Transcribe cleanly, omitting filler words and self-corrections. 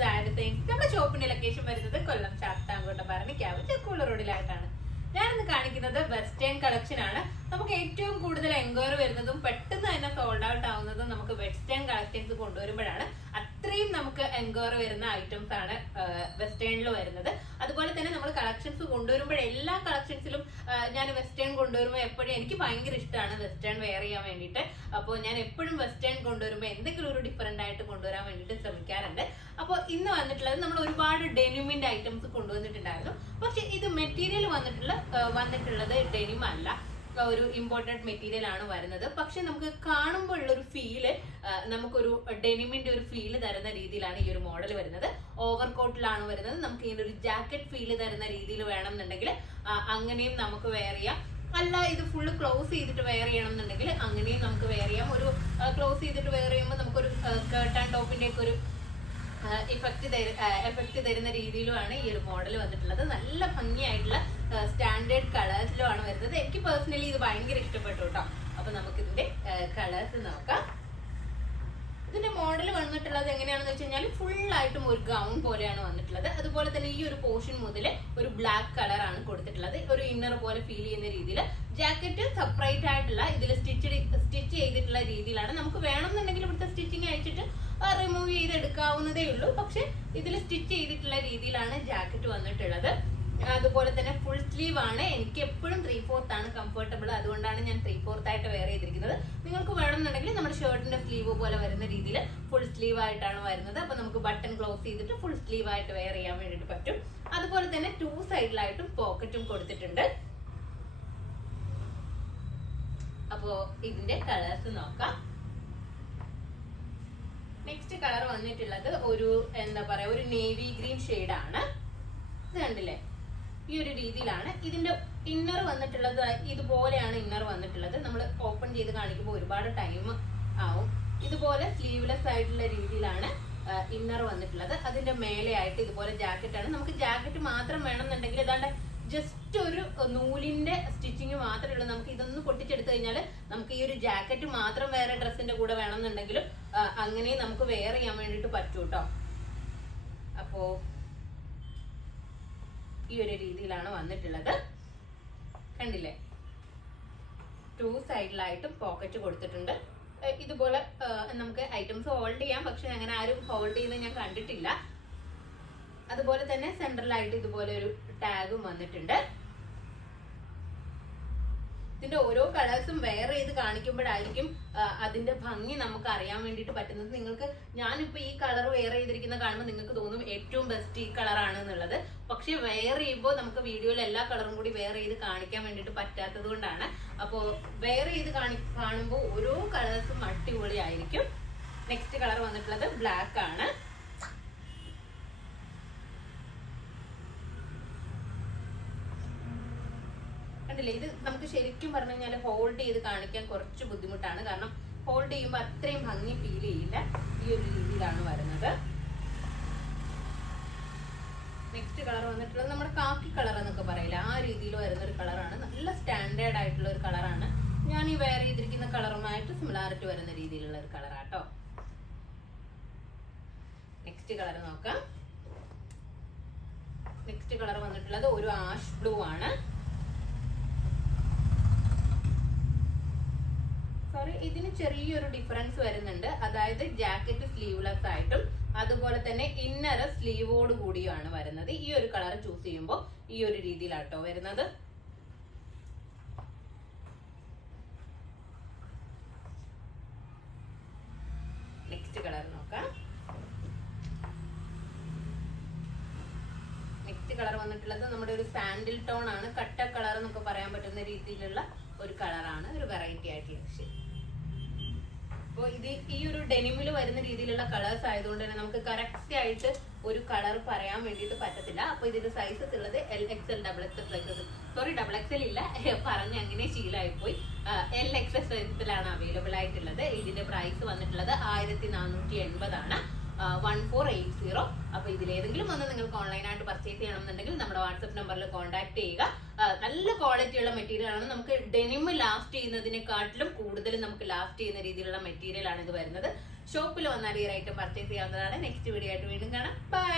നമ്മുടെ ഷോപ്പിന്റെ ലൊക്കേഷൻ വരുന്നത് കൊല്ലം ശാസ്താംകോട്ട ഭരണിക്കാവ് ചെക്കുള്ള റോഡിലായിട്ടാണ്. ഞാനിന്ന് കാണിക്കുന്നത് വെസ്റ്റേൺ കളക്ഷൻ ആണ്. നമുക്ക് ഏറ്റവും കൂടുതൽ എൻക്വയറി വരുന്നതും പെട്ടെന്ന് തന്നെ സോൾഡ് ഔട്ട് ആവുന്നതും നമുക്ക് വെസ്റ്റേൺ കളക്ഷൻസ് കൊണ്ടുവരുമ്പോഴാണ്. അത്രയും നമുക്ക് എൻക്വയറി വരുന്ന ഐറ്റംസ് ആണ് വെസ്റ്റേണിൽ വരുന്നത്. അതുപോലെ തന്നെ നമ്മൾ കളക്ഷൻസ് കൊണ്ടുവരുമ്പോൾ എല്ലാ കളക്ഷൻസിലും ഞാൻ വെസ്റ്റേൺ കൊണ്ടുവരുമ്പോൾ എപ്പോഴും എനിക്ക് ഭയങ്കര ഇഷ്ടമാണ് വെസ്റ്റേൺ വെയർ ചെയ്യാൻ വേണ്ടിയിട്ട്. അപ്പോൾ ഞാൻ എപ്പോഴും വെസ്റ്റേൺ കൊണ്ടുവരുമ്പോൾ എന്തെങ്കിലും ഒരു ഡിഫറെന്റ് ആയിട്ട് കൊണ്ടുവരാൻ വേണ്ടിയിട്ട് ശ്രമിക്കാറുണ്ട്. അപ്പോൾ ഇന്ന് വന്നിട്ടുള്ളത് നമ്മൾ ഒരുപാട് ഡെനിമിന്റെ ഐറ്റംസ് കൊണ്ടുവന്നിട്ടുണ്ടായിരുന്നു. പക്ഷെ ഇത് മെറ്റീരിയൽ വന്നിട്ടുള്ളത് ഡെനിം അല്ല, ഒരു ഇമ്പോർട്ടന്റ് മെറ്റീരിയൽ ആണ് വരുന്നത്. പക്ഷെ നമുക്ക് കാണുമ്പോൾ ഉള്ള ഒരു ഫീല് നമുക്കൊരു ഡെനിമിന്റെ ഒരു ഫീല് തരുന്ന രീതിയിലാണ് ഈ ഒരു മോഡൽ വരുന്നത്. ഓവർകോട്ടിലാണ് വരുന്നത്. നമുക്ക് ഇതിന്റെ ഒരു ജാക്കറ്റ് ഫീല് തരുന്ന രീതിയിൽ വേണമെന്നുണ്ടെങ്കിൽ അങ്ങനെയും നമുക്ക് വെയർ ചെയ്യാം. അല്ല ഇത് ഫുള്ള് ക്ലോസ് ചെയ്തിട്ട് വെയർ ചെയ്യണം എന്നുണ്ടെങ്കിൽ അങ്ങനെയും നമുക്ക് വെയർ ചെയ്യാം. ഒരു ക്ലോസ് ചെയ്തിട്ട് വെയർ ചെയ്യുമ്പോൾ നമുക്കൊരു സ്കേർട്ട് ആൻഡ് ടോപ്പിന്റെ ഒക്കെ ഒരു എഫക്ട് തരുന്ന രീതിയിലുമാണ് ഈ ഒരു മോഡൽ വന്നിട്ടുള്ളത്. നല്ല ഭംഗിയായിട്ടുള്ള സ്റ്റാൻഡേർഡ് കളേഴ്സിലുമാണ് വരുന്നത്. എനിക്ക് പേഴ്സണലി ഇത് ഭയങ്കര ഇഷ്ടപ്പെട്ടു കേട്ടോ. അപ്പൊ നമുക്ക് ഇതിന്റെ കളേഴ്സ് നോക്കാം. ഇതിന്റെ മോഡൽ വന്നിട്ടുള്ളത് എങ്ങനെയാണെന്ന് വെച്ച് കഴിഞ്ഞാൽ ഫുൾ ആയിട്ടും ഒരു ഗൗൺ പോലെയാണ് വന്നിട്ടുള്ളത്. അതുപോലെ തന്നെ ഈ ഒരു പോർഷൻ മുതൽ ഒരു ബ്ലാക്ക് കളർ ആണ് കൊടുത്തിട്ടുള്ളത്. ഒരു ഇന്നർ പോലെ ഫീൽ ചെയ്യുന്ന രീതിയിൽ ജാക്കറ്റ് സെപ്പറേറ്റ് ആയിട്ടുള്ള ഇതിൽ സ്റ്റിച്ച് ചെയ്തിട്ടുള്ള രീതിയിലാണ്. നമുക്ക് വേണമെന്നുണ്ടെങ്കിൽ ഇവിടുത്തെ സ്റ്റിച്ചിങ് അയച്ചിട്ട് റിമൂവ് ചെയ്തെടുക്കാവുന്നതേ ഉള്ളൂ. പക്ഷെ ഇതിൽ സ്റ്റിച്ച് ചെയ്തിട്ടുള്ള രീതിയിലാണ് ജാക്കറ്റ് വന്നിട്ടുള്ളത്. അതുപോലെ തന്നെ ഫുൾ സ്ലീവ് ആണ്. എനിക്ക് എപ്പോഴും 3/4 ആണ് കംഫർട്ടബിൾ. അതുകൊണ്ടാണ് ഞാൻ 3/4 ആയിട്ട് വെയർ ചെയ്തിരിക്കുന്നത്. നിങ്ങൾക്ക് വേണമെന്നുണ്ടെങ്കിൽ നമ്മുടെ ഷർട്ടിന്റെ സ്ലീവ് പോലെ വരുന്ന രീതിയിൽ ഫുൾ സ്ലീവ് ആയിട്ടാണ് വരുന്നത്. അപ്പൊ നമുക്ക് ബട്ടൺ ക്ലോസ് ചെയ്തിട്ട് ഫുൾ സ്ലീവ് ആയിട്ട് വെയർ ചെയ്യാൻ വേണ്ടിയിട്ട് പറ്റും. അതുപോലെ തന്നെ 2 സൈഡിലായിട്ടും പോക്കറ്റും കൊടുത്തിട്ടുണ്ട്. അപ്പോ ഇതിന്റെ കളേഴ്സ് നോക്കാം. നെക്സ്റ്റ് കളർ വന്നിട്ടുള്ളത് ഒരു എന്താ പറയാ ഒരു നേവി ഗ്രീൻ ഷെയ്ഡ് ആണ്. ഇത് കണ്ടില്ലേ, ഈ ഒരു രീതിയിലാണ് ഇതിന്റെ ഇന്നർ വന്നിട്ടുള്ളത്. ഇതുപോലെയാണ് ഇന്നർ വന്നിട്ടുള്ളത്. നമ്മൾ ഓപ്പൺ ചെയ്ത് കാണിക്കുമ്പോൾ ഒരുപാട് ടൈം ആവും. ഇതുപോലെ സ്ലീവ്ലെസ് ആയിട്ടുള്ള രീതിയിലാണ് ഇന്നർ വന്നിട്ടുള്ളത്. അതിന്റെ മേലെ ആയിട്ട് ഇതുപോലെ ജാക്കറ്റ് ആണ്. നമുക്ക് ജാക്കറ്റ് മാത്രം വേണമെന്നുണ്ടെങ്കിൽ ഇതാണ്ട് ജസ്റ്റ് ഒരു നൂലിന്റെ സ്റ്റിച്ചിങ് മാത്രമേ ഉള്ളൂ. നമുക്ക് ഇതൊന്ന് പൊട്ടിച്ചെടുത്തു കഴിഞ്ഞാൽ നമുക്ക് ഈ ഒരു ജാക്കറ്റ് മാത്രം വേറെ ഡ്രസ്സിന്റെ കൂടെ വേണമെന്നുണ്ടെങ്കിലും അങ്ങനെ നമുക്ക് വെയർ ചെയ്യാൻ വേണ്ടിയിട്ട് പറ്റൂ കേട്ടോ. അപ്പോ ഈ ഒരു രീതിയിലാണ് വന്നിട്ടുള്ളത്. കണ്ടില്ലേ, 2 സൈഡിലായിട്ടും പോക്കറ്റ് കൊടുത്തിട്ടുണ്ട്. ഇതുപോലെ നമുക്ക് ഐറ്റംസ് ഹോൾഡ് ചെയ്യാം. പക്ഷെ അങ്ങനെ ആരും ഹോൾഡ് ചെയ്യുന്നത് ഞാൻ കണ്ടിട്ടില്ല. അതുപോലെ തന്നെ സെൻട്രലായിട്ട് ഇതുപോലെ ഒരു ടാഗും വന്നിട്ടുണ്ട്. ഇതിന്റെ ഓരോ കളേഴ്സും വെയർ ചെയ്ത് കാണിക്കുമ്പോഴായിരിക്കും അതിന്റെ ഭംഗി നമുക്ക് അറിയാൻ വേണ്ടിയിട്ട് പറ്റുന്നത്. നിങ്ങൾക്ക് ഞാനിപ്പോ ഈ കളർ വെയർ ചെയ്തിരിക്കുന്ന കാണുമ്പോൾ നിങ്ങൾക്ക് തോന്നും ഏറ്റവും ബെസ്റ്റ് ഈ കളറാണ് എന്നുള്ളത്. പക്ഷെ വെയർ ചെയ്യുമ്പോൾ നമുക്ക് വീഡിയോയിൽ എല്ലാ കളറും കൂടി വെയർ ചെയ്ത് കാണിക്കാൻ വേണ്ടിയിട്ട് പറ്റാത്തത് കൊണ്ടാണ്. അപ്പോൾ വെയർ ചെയ്ത് കാണുമ്പോൾ ഓരോ കളേഴ്സും അടിപൊളിയായിരിക്കും. നെക്സ്റ്റ് കളർ വന്നിട്ടുള്ളത് ബ്ലാക്ക് ആണ്. കണ്ടില്ലേ, ഇത് നമുക്ക് ശരിക്കും പറഞ്ഞു കഴിഞ്ഞാൽ ഹോൾഡ് ചെയ്ത് കാണിക്കാൻ കുറച്ച് ബുദ്ധിമുട്ടാണ്. കാരണം ഹോൾഡ് ചെയ്യുമ്പോൾ അത്രയും ഭംഗി ഫീൽ ചെയ്യില്ല. ഈ ഒരു രീതിയിലാണ് വരുന്നത്. നെക്സ്റ്റ് കളർ വന്നിട്ടുള്ളത് നമ്മുടെ കാക്കി കളർ എന്നൊക്കെ പറയില്ല, ആ രീതിയിൽ വരുന്ന ഒരു കളറാണ്. നല്ല സ്റ്റാൻഡേർഡ് ആയിട്ടുള്ള ഒരു കളറാണ്. ഞാൻ ഈ വെയർ ചെയ്തിരിക്കുന്ന കളറുമായിട്ട് സിമിലാരിറ്റി വരുന്ന രീതിയിലുള്ള ഒരു കളറാട്ടോ. നെക്സ്റ്റ് കളർ നോക്കാം. നെക്സ്റ്റ് കളർ വന്നിട്ടുള്ളത് ഒരു ആഷ് ബ്ലൂ ആണ്. സോറി, ഇതിന് ചെറിയൊരു ഡിഫറൻസ് വരുന്നുണ്ട്. അതായത് ജാക്കറ്റ് സ്ലീവ്ലെസ് ആയിട്ടും അതുപോലെ തന്നെ ഇന്നർ സ്ലീവോട് കൂടിയാണ് വരുന്നത്. ഈ ഒരു കളർ ചൂസ് ചെയ്യുമ്പോൾ ഈ ഒരു രീതിയിലാട്ടോ വരുന്നത്. നെക്സ്റ്റ് കളർ നോക്കാം. നെക്സ്റ്റ് കളർ വന്നിട്ടുള്ളത് നമ്മുടെ ഒരു സാൻഡിൽ ടോൺ ആണ്. കട്ട കളർ എന്നൊക്കെ പറയാൻ പറ്റുന്ന രീതിയിലുള്ള ഒരു കളറാണ്. ഒരു വെറൈറ്റി ആയിട്ടുള്ള ഷെയ്ഡ്. അപ്പോൾ ഇത് ഈ ഒരു ഡെനിമിൽ വരുന്ന രീതിയിലുള്ള കളേഴ്സ് ആയതുകൊണ്ട് തന്നെ നമുക്ക് കറക്റ്റ് ആയിട്ട് ഒരു കളർ പറയാൻ വേണ്ടിയിട്ട് പറ്റത്തില്ല. അപ്പൊ ഇതിന്റെ സൈസസ് ഉള്ളത് LXL, XXL, സോറി XXL ഇല്ല, പറഞ്ഞ് അങ്ങനെ ശീലമായി പോയി. LXS സൈസിലാണ് അവൈലബിൾ ആയിട്ടുള്ളത്. ഇതിന്റെ പ്രൈസ് വന്നിട്ടുള്ളത് 1480 ആണ്. 1480. അപ്പൊ ഇതിലേതെങ്കിലും ഒന്ന് നിങ്ങൾക്ക് ഓൺലൈനായിട്ട് പർച്ചേസ് ചെയ്യണമെന്നുണ്ടെങ്കിൽ നമ്മുടെ വാട്സ്ആപ്പ് നമ്പറിൽ കോൺടാക്ട് ചെയ്യുക. നല്ല ക്വാളിറ്റി ഉള്ള മെറ്റീരിയൽ ആണ്. നമുക്ക് ഡെനിം ലാസ്റ്റ് ചെയ്യുന്നതിനെക്കാട്ടിലും കൂടുതൽ നമുക്ക് ലാസ്റ്റ് ചെയ്യുന്ന രീതിയിലുള്ള മെറ്റീരിയൽ ആണ് ഇത് വരുന്നത്. ഷോപ്പിൽ വന്നാൽ ഈ ഐറ്റം പർച്ചേസ് ചെയ്യാവുന്നതാണ്. നെക്സ്റ്റ് വീഡിയോ ആയിട്ട് വീണ്ടും കാണാം. ബൈ.